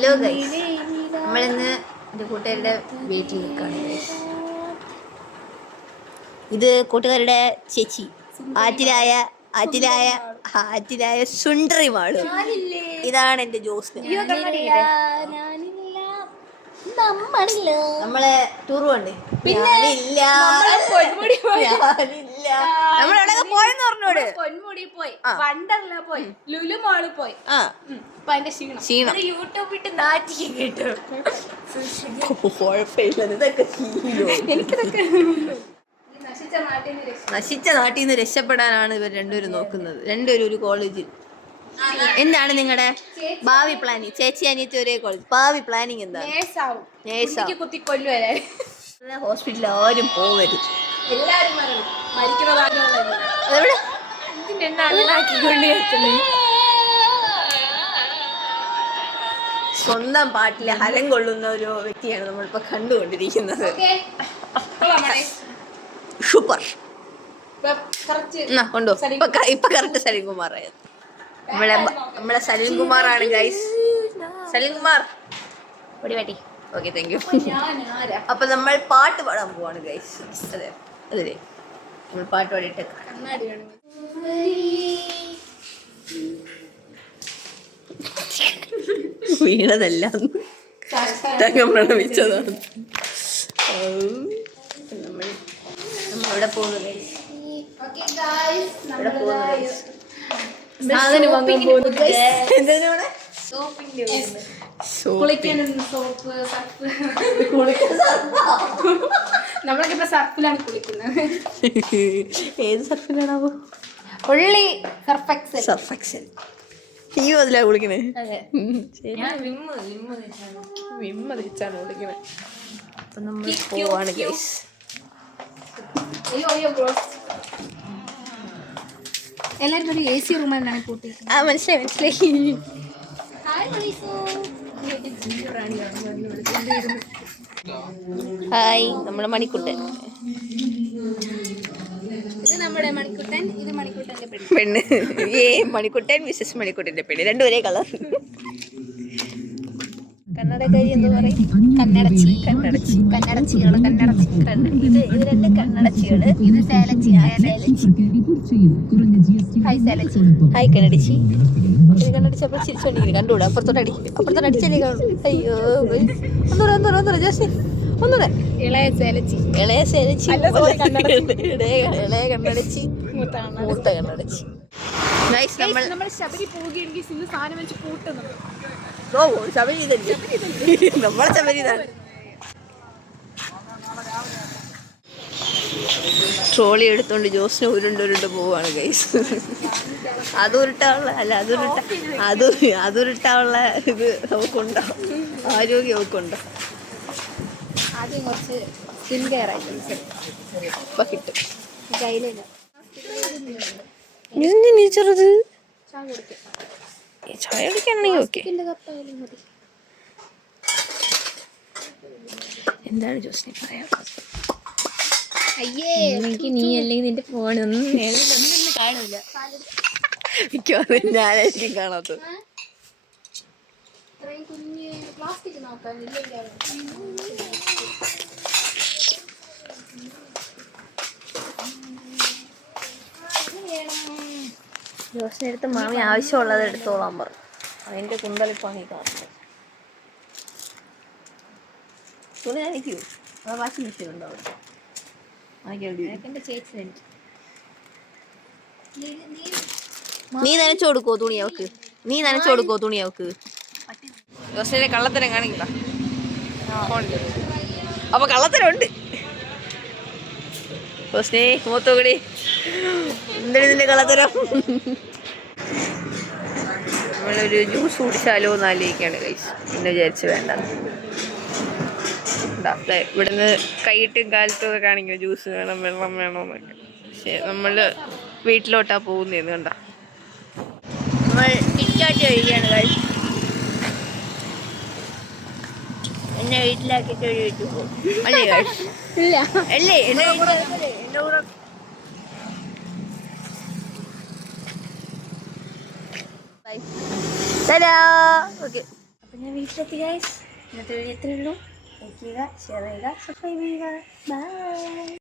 Hello guys, നമ്മളിന്ന് എൻ്റെ കൂട്ടുകാരുടെ വീട്ടിൽ നിൽക്കുകയാണ്. ഇത് കൂട്ടുകാരുടെ ചേച്ചി ആറ്റിലായ സുണ്ടറി മാള്. ഇതാണ് എൻ്റെ ജോസ്. നമ്മളെ ടൂർ പോണ്ടേ? ഞാനില്ല. നമ്മളെവിടെ പോയെന്ന് പറഞ്ഞോട്. പൊന്മുടി പോയി, വണ്ടർല പോയി, ലുലു മാള് പോയി. ക്ഷീണം യൂട്യൂബ് ഇട്ട് നാട്ടിക്ക് കേട്ടു. എനിക്കിതൊക്കെ നശിച്ച നാട്ടിൽ നിന്ന് രക്ഷപ്പെടാനാണ് ഇവർ രണ്ടുപേരും നോക്കുന്നത്. രണ്ടുപേരും ഒരു കോളേജിൽ. എന്താണ് നിങ്ങളുടെ ഭാവി പ്ലാനിങ്? ചേച്ചി അനിയത്തി ഒരേ കോളേജ്. ഭാവി പ്ലാനിങ് എന്താണ്? ഹോസ്പിറ്റലിൽ ആരും പോവരുത്. സ്വന്തം പാട്ടിലെ ഹരം കൊള്ളുന്ന ഒരു വ്യക്തിയാണ് നമ്മളിപ്പോ കണ്ടുകൊണ്ടിരിക്കുന്നത്. സൂപ്പർ. കൊണ്ടോ ഇപ്പൊ കറക്റ്റ് സലീംകുമാർ ആയത്. നമ്മളെ സലീംകുമാറാണ് guys. Salim Kumar പൊടിവാട്ടി. Okay, thank you. അപ്പൊ നമ്മൾ പാട്ട് പാടാൻ പോവാണ് ഗൈസ്. അതെ അതെ, നമ്മൾ പാട്ട് പാടിയിട്ട് വീണതല്ല, പ്രണമിച്ചതാണ്. നമ്മളിവിടെ പോകുന്നു ഗൈസ്. ഇവിടെ പോകുന്നു ഗൈസ്. സാധനം വാങ്ങാൻ പോകുന്നു ഗൈസ്. എന്തിനാണ്? നമ്മളൊക്കെ ഇപ്പൊ സർഫിലാണ് കുളിക്കുന്നത്. ഏത് സർഫിലാണാവോ? സർഫെക്സൽ. ഈ അതിലാ കുളിക്കണേ? വിമ്മ തേച്ചാണ് കുളിക്കണേ. അപ്പൊ നമ്മൾ പോവാണ് ഗൈസ്. എല്ലാവരും ഒരു AC റൂമിലാണ് കൂട്ടി. മനസ്സിലായി. ഹായ്, നമ്മുടെ മണിക്കുട്ടൻ. ഇത് നമ്മുടെ മണിക്കുട്ടൻ, ഇത് മണിക്കുട്ടന്റെ പെണ്ണ്. മണിക്കുട്ടൻ മിസ്സസ് മണിക്കുട്ടന്റെ പെണ്ണ്, രണ്ടും ഒരേ കളർ. കന്നഡക്കാരി എന്താ പറയും? കന്നഡച്ചികള്. ഇത് രണ്ട് കന്നഡച്ചികള്. ഇത് സേലച്ചി. ഹായ് കന്നഡച്ചി. ഇത് കന്നഡച്ചപ്പോൾ ചിരിച്ചോണ്ടിരിക്കുന്നു. കണ്ടുകൂടാ. അപ്പുറത്തോട്ട് അടിച്ചല്ലേ കാണും. അയ്യോ, ഒന്നൂടെ ജോസി, ഒന്നൂടെ. ഇളയ സേലച്ചി, ഇളയ കന്നഡച്ചി, മൂത്ത കന്നഡച്ചി. നമ്മൾ ശബരി പോവുകയാണെങ്കിൽ സിന്ന് സാധനം വെച്ച് കൂട്ടുന്നു. ശബരി ഇതല്ലേ നമ്മളെ ശബരി ഇതാണ്. ട്രോളി എടുത്തോണ്ട് ജോസിനെ ഉരുണ്ട് പോവാണ് ഗൈസ്. അതുരുട്ടാനുള്ള ഇത് അവക്കുണ്ടോ? ആരോഗ്യം അവക്കുണ്ടോ? ആദ്യം കുറച്ച് സ്കിൻ കെയർ ഐറ്റംസ് ഇപ്പൊ കിട്ടും. ചെറുത് ചായ കുടിക്കാണെങ്കിൽ ഓക്കെ. എന്താണ് ജോസിനെ പറയാ? അയ്യേ, നീ അല്ലെങ്കിൽ നിന്റെ ഫോണൊന്നും കാണില്ല. മിക്കവാറും ഞാനായിരിക്കും കാണാത്തത്. ജോസിന്റെ അടുത്ത് മാമി ആവശ്യമുള്ളത് എടുത്തോളാൻ പറഞ്ഞു. അതിന്റെ കുന്തളിപ്പാണ് ഈ കാണുന്നത്. തുണി നനയ്ക്കൂ? വാഷിംഗ് മെഷീൻ ഉണ്ടോ അവിടെ? നീ നനച്ചു കൊടുക്കോ തുണി അവക്ക്? ജോസിന്റെ കള്ളത്തരം കാണിക്കണ്ട. അപ്പൊ കള്ളത്തരമുണ്ട്. ജോസിനെ മൂത്തോടി എന്താണ് ഇതിന്റെ കള്ളത്തരം? നമ്മളൊരു ജ്യൂസ് കുടിച്ചാലോ എന്ന് ആലോചിക്കുകയാണ് ഗൈസ്. പിന്നെ വിചാരിച്ച് വേണ്ട. ഇവിടുന്ന് കൈയിട്ടും കാലത്തും ഒക്കെ കാണിക്കും ജ്യൂസ് വേണം, വെള്ളം വേണമെന്നൊക്കെ. പക്ഷെ നമ്മൾ വീട്ടിലോട്ടാ പോകുന്നതെന്ന് കണ്ട. നമ്മൾ ടിറ്റാറ്റ് കഴിക്കുകയാണ് ഗൈസ്. എന്നെ വീട്ടിലാക്കിയിട്ട് ഒരു വീട്ടിൽ പോകും അല്ലേ ഗൈസ്? അല്ലേ എന്നെ കൂടെ. ഓക്കെ, ഞാൻ വീട്ടിലെത്തി ഗൈസ്. ഇന്നത്തെ വീഡിയോ ഇത്രയേ ഉള്ളൂ. ലൈക്ക് ചെയ്യുക, ഷെയർ ചെയ്യുക, സബ്സ്ക്രൈബ് ചെയ്യുക. ബൈ.